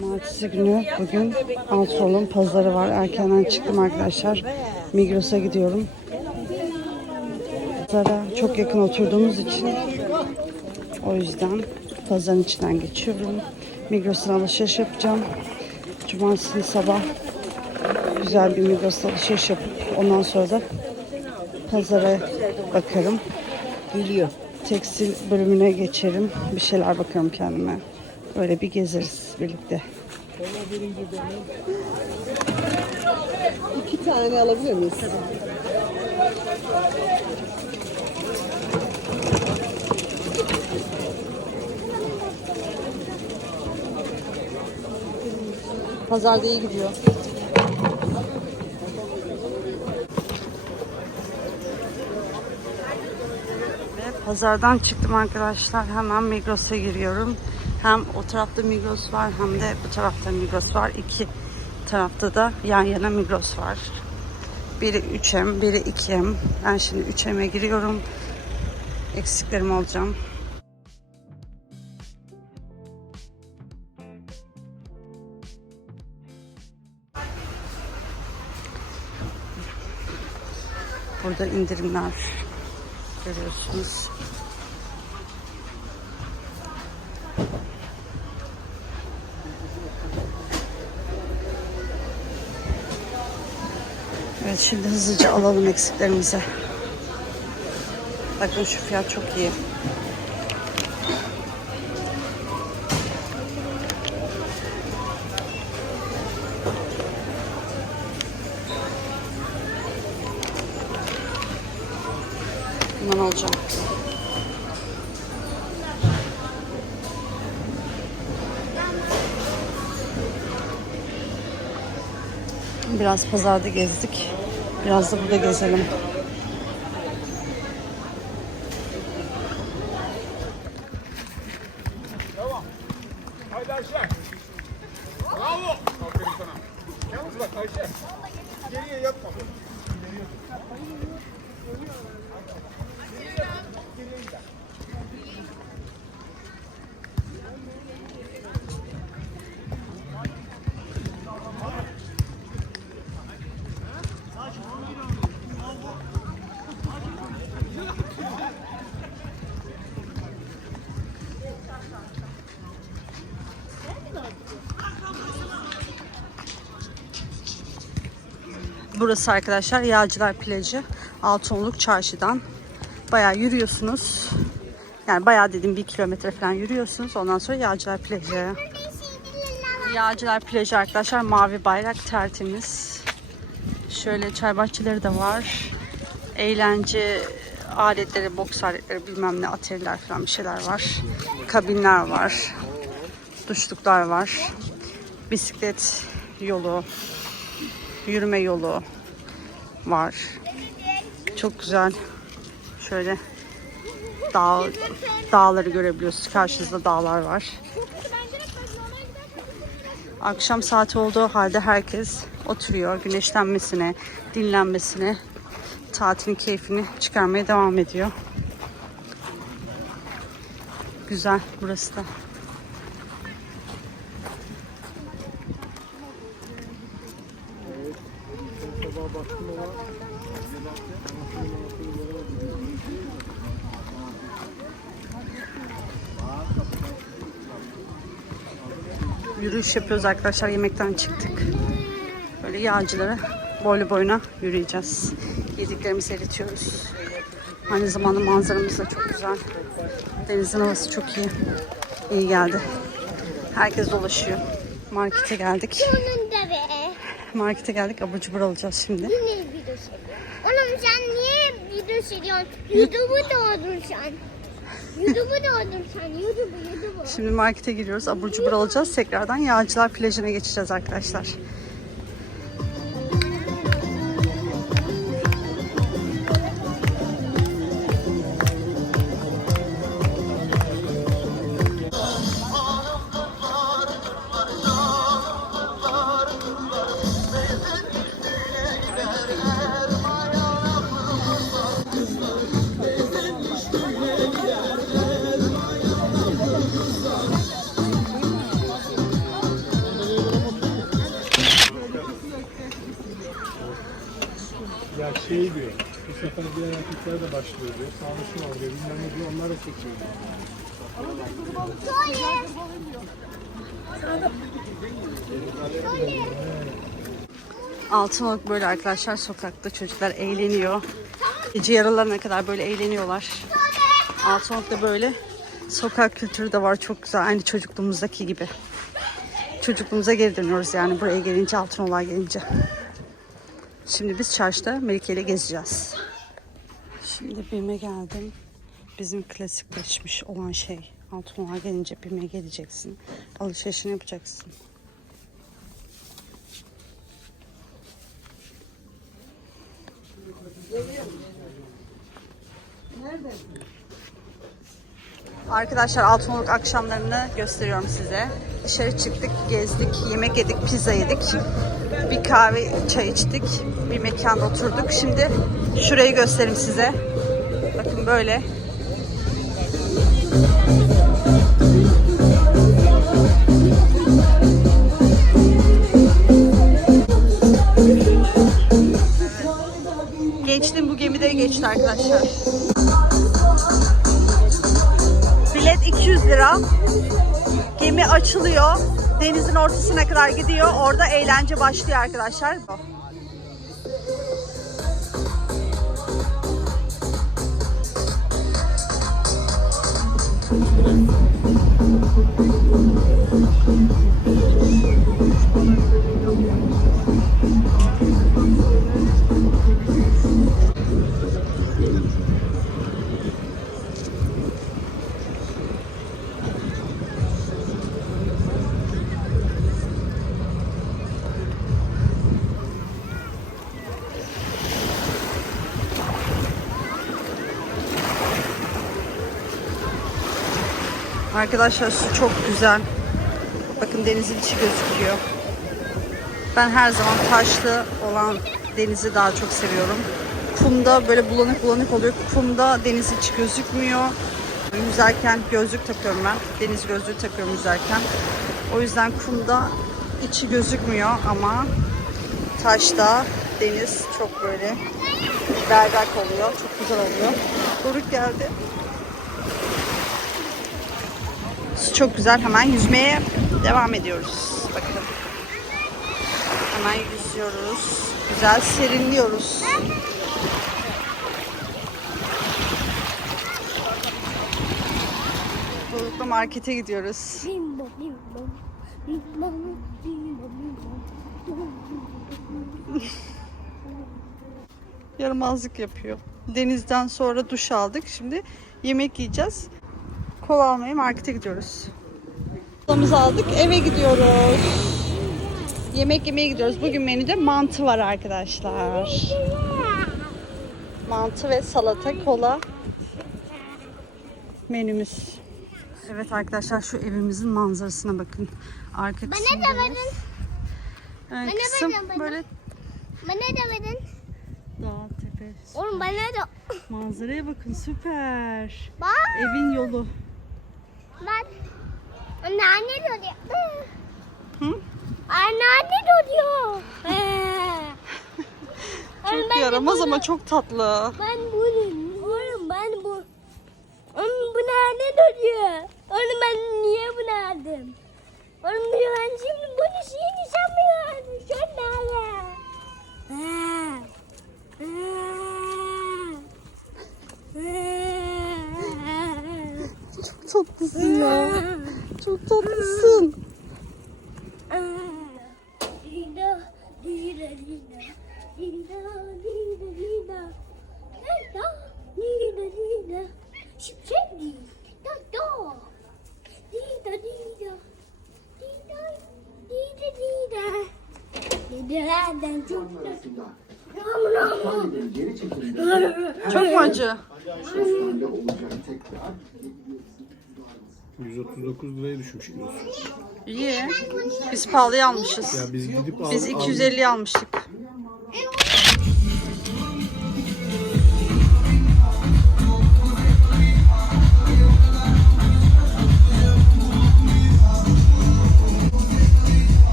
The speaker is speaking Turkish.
Cumartesi günü bugün Alsol'un pazarı var. Erkenden çıktım arkadaşlar. Migros'a gidiyorum. Pazara çok yakın oturduğumuz için o yüzden pazarın içinden geçiyorum. Migros'tan alışveriş yapacağım. Cumartesi sabah güzel bir Migros'ta alışveriş yapıp ondan sonra da pazara bakarım. Geliyor. Tekstil bölümüne geçerim. Bir şeyler bakarım kendime. Öyle bir gezeriz birlikte. İki tane alabilir miyiz? Pazarda iyi gidiyor. Ve pazardan çıktım arkadaşlar. Hemen Migros'a giriyorum. Hem o tarafta Migros var hem de bu tarafta Migros var. İki tarafta da yan yana Migros var. Biri 3M, biri 2M. Ben şimdi 3M'e giriyorum. Eksiklerimi alacağım. Burada indirimler görüyorsunuz. Evet şimdi hızlıca alalım eksiklerimizi. Bakın şu fiyat çok iyi. Bundan alacağım. Biraz pazarda gezdik. Biraz da burada gezelim. Haydi Ayşe. Bravo. Aferin sana. Yalnız bak Ayşe. Burası arkadaşlar Yağcılar Plajı. Altınoluk Çarşı'dan. Bayağı yürüyorsunuz. Yani bayağı dedim bir kilometre falan yürüyorsunuz. Ondan sonra Yağcılar Plajı. Yağcılar Plajı arkadaşlar mavi bayrak tertemiz. Şöyle çay bahçeleri de var. Eğlence aletleri, boks aletleri bilmem ne atölyeler falan bir şeyler var. Kabinler var. Duşluklar var. Bisiklet yolu, yürüme yolu var. Çok güzel. Şöyle dağ, dağları görebiliyorsunuz. Karşınızda dağlar var. Akşam saati olduğu halde herkes oturuyor. Güneşlenmesine, dinlenmesine, tatilin keyfini çıkarmaya devam ediyor. Güzel burası da. Yürüyüş yapıyoruz arkadaşlar. Yemekten çıktık. Böyle yağcılara boylu boyuna yürüyeceğiz. Yediklerimizi eritiyoruz. Aynı zamanda manzaramız da çok güzel. Denizin havası çok iyi. İyi geldi. Herkes dolaşıyor. Markete geldik. Markete geldik. Abur cubur alacağız şimdi. Yine video çekiyor. Oğlum sen niye video çekiyorsun? YouTube'u doğdun sen. YouTube'u doğdun sen. YouTube'u, YouTube'u. Şimdi markete giriyoruz. Abur cubur alacağız. Tekrardan Yağcılar plajına geçeceğiz arkadaşlar. Şey diyor. Bu sefer diğer erkekler de başlıyor diyor. Sağlısı var diyor. Bilmem ne diyor. Onlar da çekiyor. Altınoluk böyle arkadaşlar sokakta çocuklar eğleniyor. Gece yaralarına kadar böyle eğleniyorlar. Altınoluk'ta böyle sokak kültürü de var çok güzel aynı çocukluğumuzdaki gibi. Çocukluğumuza geri dönüyoruz yani buraya gelince Altınoluk'a gelince. Şimdi biz çarşıda Melike ile gezeceğiz. Şimdi BİM'e geldim. Bizim klasikleşmiş olan şey. Altınoluk'a gelince BİM'e geleceksin. Alışverişini yapacaksın. Arkadaşlar Altınoluk akşamlarını gösteriyorum size. Dışarı çıktık, gezdik, yemek yedik, pizza yedik. Bir kahve, çay içtik. Bir mekanda oturduk. Şimdi şurayı göstereyim size. Bakın böyle. Geçtim bu gemide geçti arkadaşlar. Bilet 200 lira. Gemi açılıyor. Denizin ortasına kadar gidiyor. Orada eğlence başlıyor arkadaşlar. Arkadaşlar su çok güzel. Bakın denizin içi gözüküyor. Ben her zaman taşlı olan denizi daha çok seviyorum. Kumda böyle bulanık bulanık oluyor. Kumda deniz hiç gözükmüyor. Yüzerken gözlük takıyorum ben. Deniz gözlüğü takıyorum yüzerken. O yüzden kumda içi gözükmüyor ama taşta deniz çok böyle berrak oluyor. Çok güzel oluyor. Doruk geldi. Çok güzel. Hemen yüzmeye devam ediyoruz. Bakın. Hemen yüzüyoruz. Güzel serinliyoruz. Doruk'la markete gidiyoruz. Yaramazlık yapıyor. Denizden sonra duş aldık. Şimdi yemek yiyeceğiz. Kola almaya markete gidiyoruz. Kolamızı aldık. Eve gidiyoruz. Yemek yemeye gidiyoruz. Bugün menüde mantı var arkadaşlar. Mantı ve salata, kola menümüz. Evet arkadaşlar şu evimizin manzarasına bakın. Arka Bana da kısımdayız. verin. Ön Bana kısım bana. böyle Bana da verin. dağ tepe. Oğlum bana da. Manzaraya bakın süper. Bak. Evin yolu. Bak. Anneanne oluyor. Hı? Anneanne oluyor. Çok yaramaz ama çok tatlı. Ben bunun. Oğlum ben bu. Oğlum bu nerede duruyor? Oğlum ben niye bunu aldım? Oğlum ben şimdi bunu şeyini sanmıyorum. Sen nerede? Ha. Ha. Çok tatlısın ya. Çok tatlısın. Dida, dida, dida. Dida, dida, dida. Dida, dida, dida. Şimşek değil. Dida. Dida, dida. Dida, dida, dida. Çok da. Mu acı? Şöyle olacak tekrar. 139 liraya düşmüş kilosu. İyi. Biz pahalıya almışız. Ya biz gidip Biz aldık. 250 almıştık.